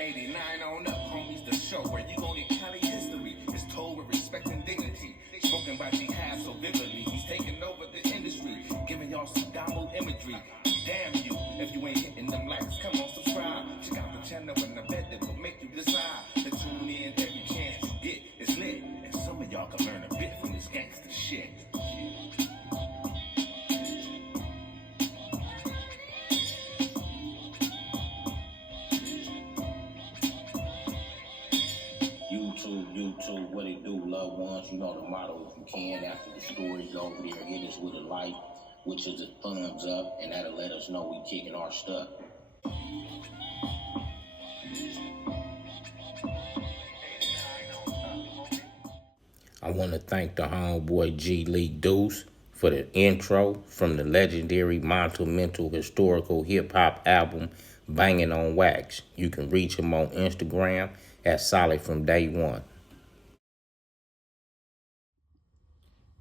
89 on up, homies, the show where you gon' get Cali history. It's told with respect and dignity. Spoken by jihad so vividly. He's taking over the industry, giving y'all some download imagery. Damn you, if you ain't hitting them likes, come on, subscribe. Check out the channel and I bet it will make you decide to tune in every chance you get. It's lit, and some of y'all can learn a bit from this gangster shit. YouTube, what it do, loved ones? You know the motto, if you can, after the story, go over there, hit us with a like, which is a thumbs up, and that'll let us know we kicking our stuff. I want to thank the homeboy G. Lee Deuce for the intro from the legendary Mental Historical Hip Hop album, Banging on Wax. You can reach him on Instagram at Solid From Day One.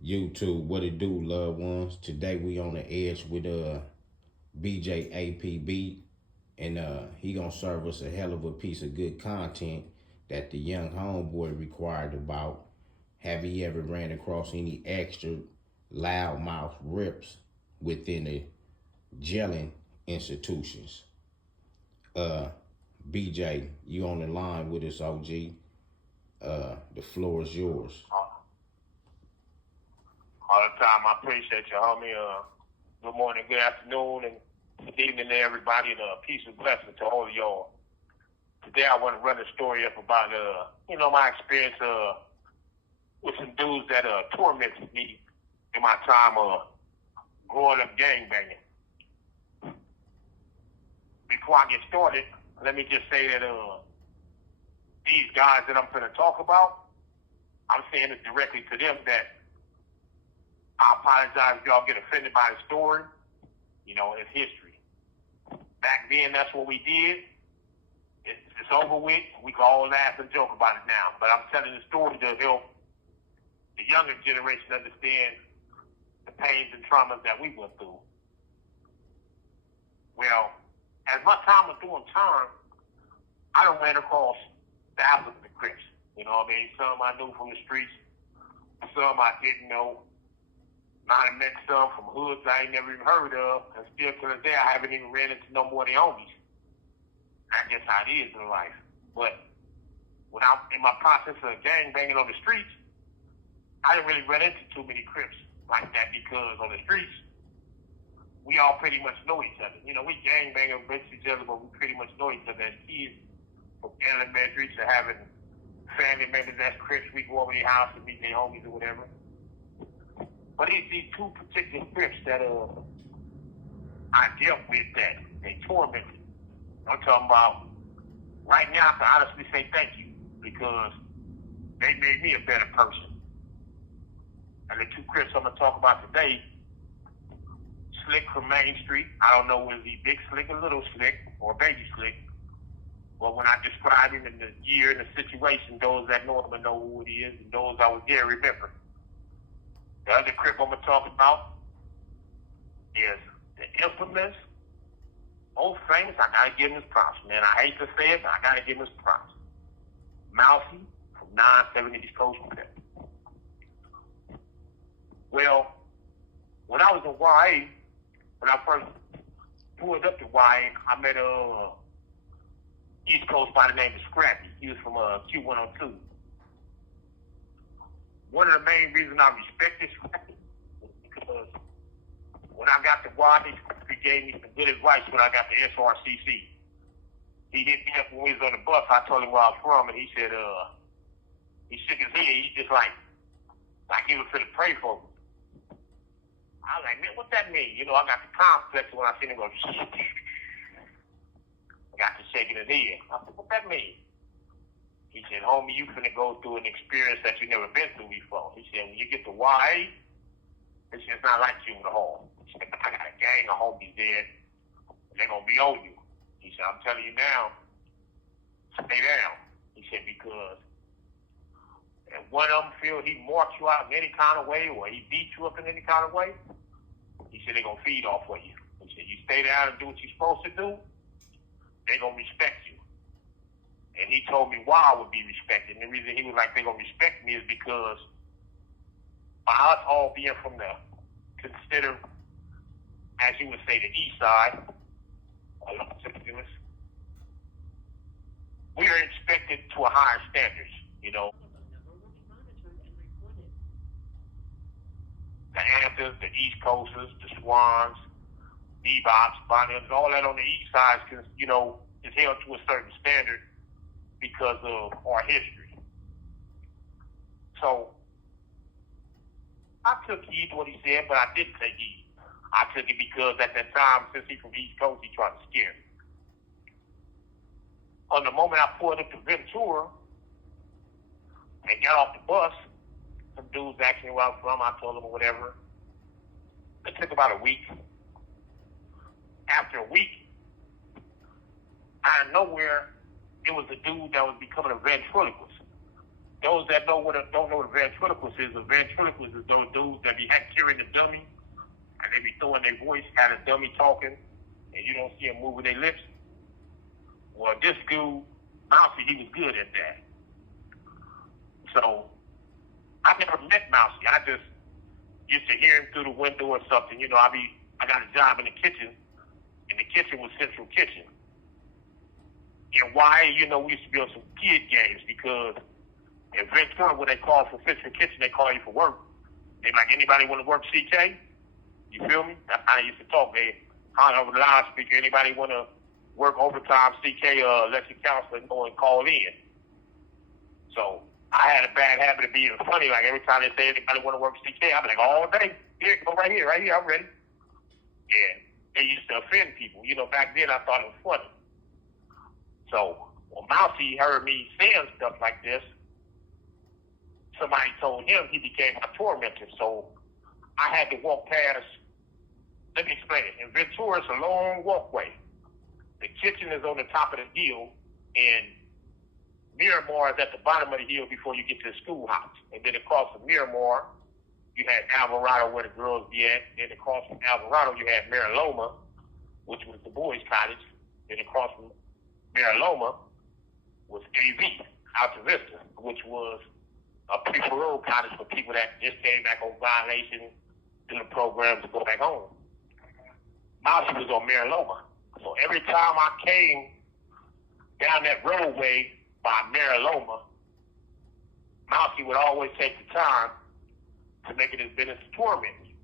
YouTube, what it do, loved ones? Today we on the edge with BJ.APB, and he gonna serve us a hell of a piece of good content that the young homeboy required about. Have he ever ran across any extra loudmouth rips within the jailing institutions? BJ, you on the line with us, OG. The floor is yours. All the time. I appreciate you, homie. Good morning, good afternoon, and good evening to everybody, and peace and blessing to all of y'all. Today I want to run a story up about, my experience with some dudes that tormented me in my time growing up gangbanging. Before I get started, let me just say that these guys that I'm going to talk about, I'm saying it directly to them that I apologize if y'all get offended by the story. It's history. Back then, that's what we did. It's over with. We can all laugh and joke about it now. But I'm telling the story to help the younger generation understand the pains and traumas that we went through. Well, as my time was doing time, I done ran across thousands of Crips. You know what I mean? Some I knew from the streets. Some I didn't know. I met some from hoods I ain't never even heard of, and still to this day I haven't even ran into no more of the homies. I guess how it is in life. But when I'm in my process of gang banging on the streets, I didn't really run into too many Crips like that, because on the streets, we all pretty much know each other. We gang bang against each other, but we pretty much know each other as kids, from elementary to having family members that's Crips. We go over their house and meet their homies or whatever. But it's these two particular Crips that I dealt with that they tormented. I'm talking about right now, I can honestly say thank you, because they made me a better person. And the two Crips I'm going to talk about today, Slick from Main Street. I don't know whether he's Big Slick or Little Slick or Baby Slick. But when I describe him in the year and the situation, those that know him will know who it is, and those I was there remember. The other Crip I'm going to talk about is the infamous, old famous, I got to give him his props, man. I hate to say it, but I got to give him his props. Mousy from 970 East Coast. Well, when I was in YA, when I first pulled up to YA, I met a East Coast by the name of Scrappy. He was from Q102. One of the main reasons I respected Scrappy was because when I got to YA, he gave me some good advice when I got to SRCC. He hit me up when we was on the bus. I told him where I was from, and he said, he shook his head. He just like he was finna pray for me. I was like, man, what that mean? I got the complex when I seen him go, I got to shaking his head. I said, what that mean? He said, homie, you finna go through an experience that you never been through before. He said, when you get to YA, it's just not like you in the hall. He said, I got a gang of homies there, and they're gonna be on you. He said, I'm telling you now, stay down. He said, because if one of them feel he marks you out in any kind of way, or he beat you up in any kind of way, he said, they're gonna feed off of you. He said, you stay down and do what you're supposed to do, they're gonna respect you. He said, I'm telling you now, stay down. He said, because when I got the YA, when I first pulled up to YA, I met a East Coast by the name of Scrappy. He was from Q102. One of the main reasons I respected Scrappy was because told me why I would be respected. And the reason he was like, they're going to respect me is because by us all being from the considered, as you would say, the east side of Los Angeles, we are expected to a higher standards, you know. The Anthers, the East Coasters, the Swans, Bebops, Bonnets, all that on the east side, you know, is held to a certain standard because of our history. So I took heed to what he said, but I didn't take heed. I took it because at that time, since he's from the East Coast, he tried to scare me. On the moment I pulled up to Ventura and got off the bus, some dudes asked me where I'm from. I told them or whatever. It took about a week. After a week, out of nowhere, it was a dude that was becoming a ventriloquist. Those that don't know what a ventriloquist is, a ventriloquist is those dudes that be carrying the dummy and they be throwing their voice at a dummy talking and you don't see them moving their lips. Well, this dude, Mousy, he was good at that. So I never met Mousy. I just used to hear him through the window or something. You know, I got a job in the kitchen, and the kitchen was Central Kitchen. And why, you know, we used to be on some kid games because in Ventura, when they call for Central Kitchen, they call you for work. They like, anybody want to work CK? You feel me? That's how they used to talk. They holler over the loudspeaker, anybody want to work overtime, CK, let your counselor know and call in. So I had a bad habit of being funny. Like every time they say anybody want to work CK, I'd be like, all day. Here, go right here, I'm ready. And they used to offend people. You know, back then I thought it was funny. So when Mousy heard me saying stuff like this, somebody told him he became my tormentor. So I had to walk past, let me explain it. In Ventura, it's a long walkway. The kitchen is on the top of the hill, and Miramar is at the bottom of the hill before you get to the schoolhouse. And then across from Miramar, you had Alvarado where the girls be at. Then across from Alvarado, you had Mariloma, which was the boys' cottage. Then across from Mariloma was AV, Alta Vista, which was a pre-parole cottage for people that just came back on violation, doing programs to go back home. Mousy was on Mariloma. So every time I came down that roadway by Mariloma, Mousy would always take the time to make it his business to torment me.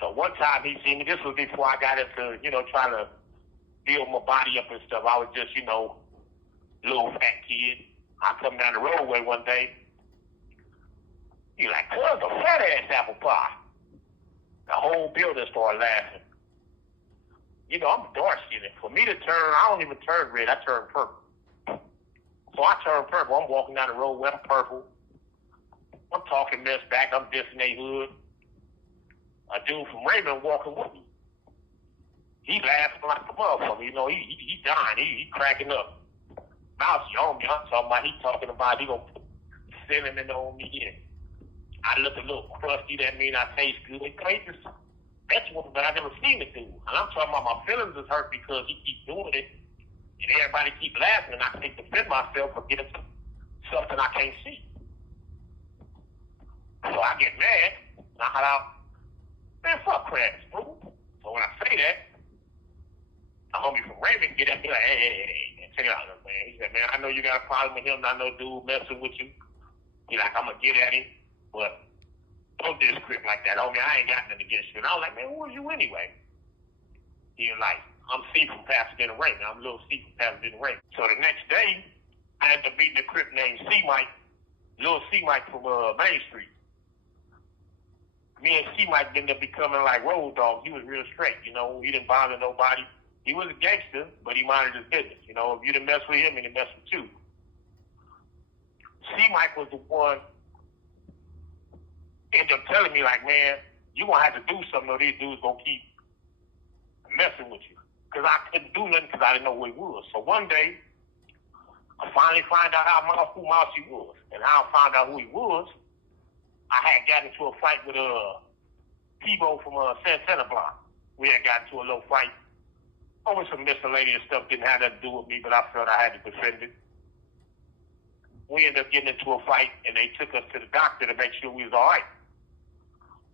So one time he seen me, this was before I got into, you know, trying to build my body up and stuff. I was just, you know, little fat kid. I come down the roadway one day, he like, "Cuz, a fat ass apple pie." The whole building started laughing. You know, I'm dark skinned. For me to turn, I don't even turn red, I turn purple. So I turn purple. I'm walking down the roadway, I'm purple. I'm talking mess back, I'm dissing they hood. A dude from Raymond walking with me. He laughing like a motherfucker, you know, he dying, he cracking up. Mousy on me, I'm talking about he gonna put cinnamon on me and I look a little crusty, that mean I taste good. That's one that I never seen it do. And I'm talking about my feelings is hurt because he keeps doing it and everybody keep laughing and I can't defend myself against something I can't see. So I get mad and I holler out, "Man, fuck Crips, bro." So when I say that, a homie from Raymond get at me like, hey, check it out, man. He said, "Man, I know you got a problem with him. I know dude messing with you." He like, "I'm gonna get at him, but don't diss Crip like that, homie. I ain't got nothing against you." And I was like, "Man, who are you anyway?" He was like, "I'm C from Pasadena Raymond. I'm little C from Pasadena Raymond." So the next day, I ended up meeting a Crip named C Mike, little C Mike from Main Street. Me and C Mike ended up becoming like road dogs. He was real straight, you know. He didn't bother nobody. He was a gangster, but he minded his business. You know, if you didn't mess with him, he didn't mess with you. C Mike was the one ended up telling me, like, "Man, you gonna have to do something or these dudes gonna keep messing with you." Because I couldn't do nothing because I didn't know who he was. So one day, I finally found out who Mousy was. And how I found out who he was, I had gotten into a fight with Peebo from Santana Block. We had gotten into a little fight over some miscellaneous stuff. Didn't have nothing to do with me, but I felt I had to defend it. we ended up getting into a fight, and they took us to the doctor to make sure we was all right.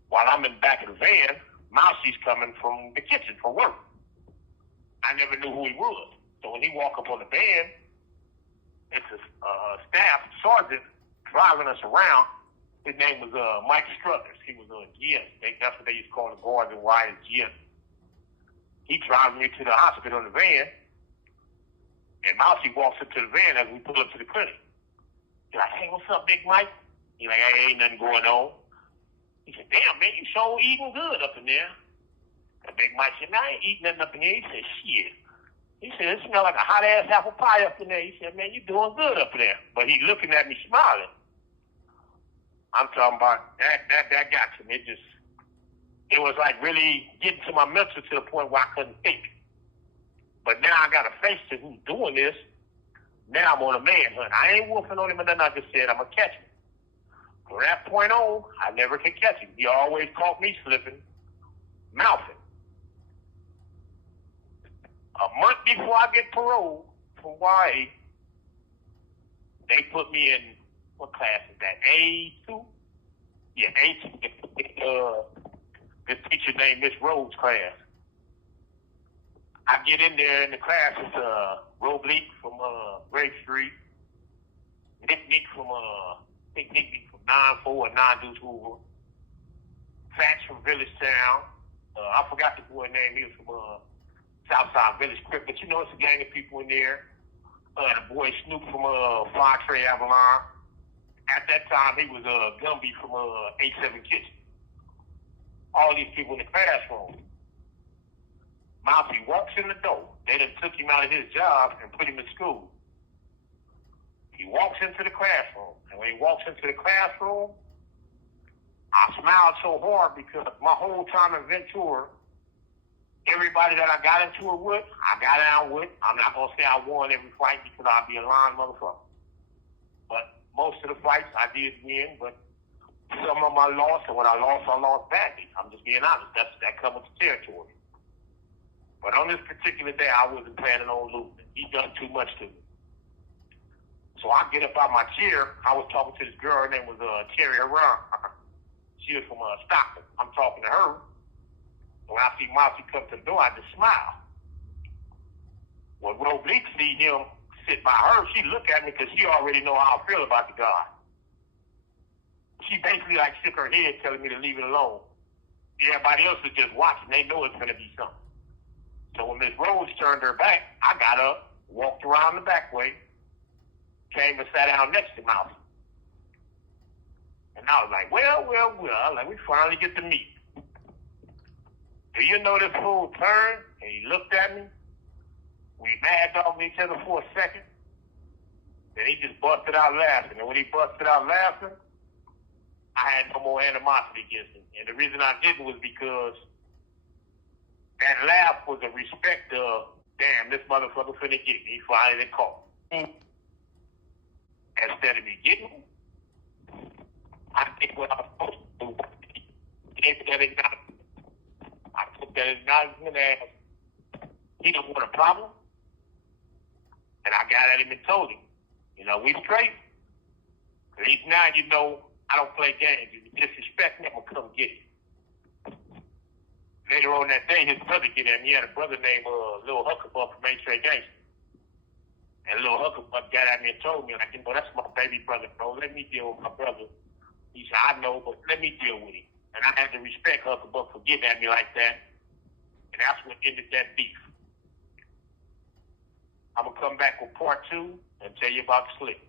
While I'm in the back of the van, Mousie's coming from the kitchen for work. I never knew who he was. So when he walked up on the van, it's a staff sergeant driving us around. His name was Mike Struthers. He was a GS. That's what they used to call the guards and wires, GS. He drives me to the hospital in the van, and Mousie walks up to the van as we pull up to the clinic. He's like, "Hey, what's up, Big Mike?" He's like, "Hey, ain't nothing going on." He said, "Damn, man, you sure eating good up in there." And Big Mike said, "Nah, I ain't eating nothing up in here." He said, "Shit." He said, "It smells like a hot-ass apple pie up in there." He said, "Man, you doing good up there." But he looking at me smiling. I'm talking about that got to me. It was like really getting to my mental to the point where I couldn't think. But now I got a face to who's doing this. Now I'm on a manhunt. I ain't wolfing on him or nothing. I just said I'm going to catch him. From that point on, I never could catch him. He always caught me slipping, mouthing. A month before I get paroled from YA, they put me in, what class is that, A2? Yeah, A2. This teacher named Miss Rhodes' class. I get in there in the class, it's Roblique from Grape Street, Nick from 9-4 and 9 Deuce Hoover, Fats from Village Town. I forgot the boy's name. He was from Southside Village Crips, but you know it's a gang of people in there. The boy Snoop from Fontre Avalon. At that time, he was Gumby from 87 Kitchen. All these people in the classroom. Mousy walks in the door. They done took him out of his job and put him in school. He walks into the classroom. And when he walks into the classroom, I smiled so hard because my whole time in Ventura, everybody that I got into it with, I got down with. I'm not going to say I won every fight because I'll be a lying motherfucker. But most of the fights I did win, but some of them I lost, and when I lost badly. I'm just being honest. That comes with the territory. But on this particular day, I wasn't planning on losing. He done too much to me. So I get up out my chair. I was talking to this girl. Her name was Terry Haran. She was from Stockton. I'm talking to her. When I see Mousy come to the door, I just smile. When Roblique see him sit by her, she look at me because she already know how I feel about the guy. She basically like shook her head telling me to leave it alone. Everybody else was just watching. They know it's going to be something. So when Miss Rose turned her back, I got up, walked around the back way, came and sat down next to Mousy. And I was like, well, like we finally get to meet. Do you know this fool turned and he looked at me? We mad dogged each other for a second. Then he just busted out laughing. And when he busted out laughing, I had no more animosity against him. And the reason I didn't was because that laugh was a respect of, damn, this motherfucker finna get me. He finally caught me. Instead of me getting him, I did what I was supposed to do. Gave that acknowledgement. I took that acknowledgement as he don't want a problem. And I got at him and told him, you know, we straight. At least now you know I don't play games. If you disrespect me, I'm going to come get you. Later on that day, his brother get him. He had a brother named Lil Huckabuck from H.A. Gangster. And Lil Huckabuck got at me and told me, like, you know, that's my baby brother, bro. Let me deal with my brother. He said, I know, but let me deal with him. And I had to respect Huckabuck for getting at me like that. And that's what ended that beef. I'm going to come back with part 2 and tell you about the slip.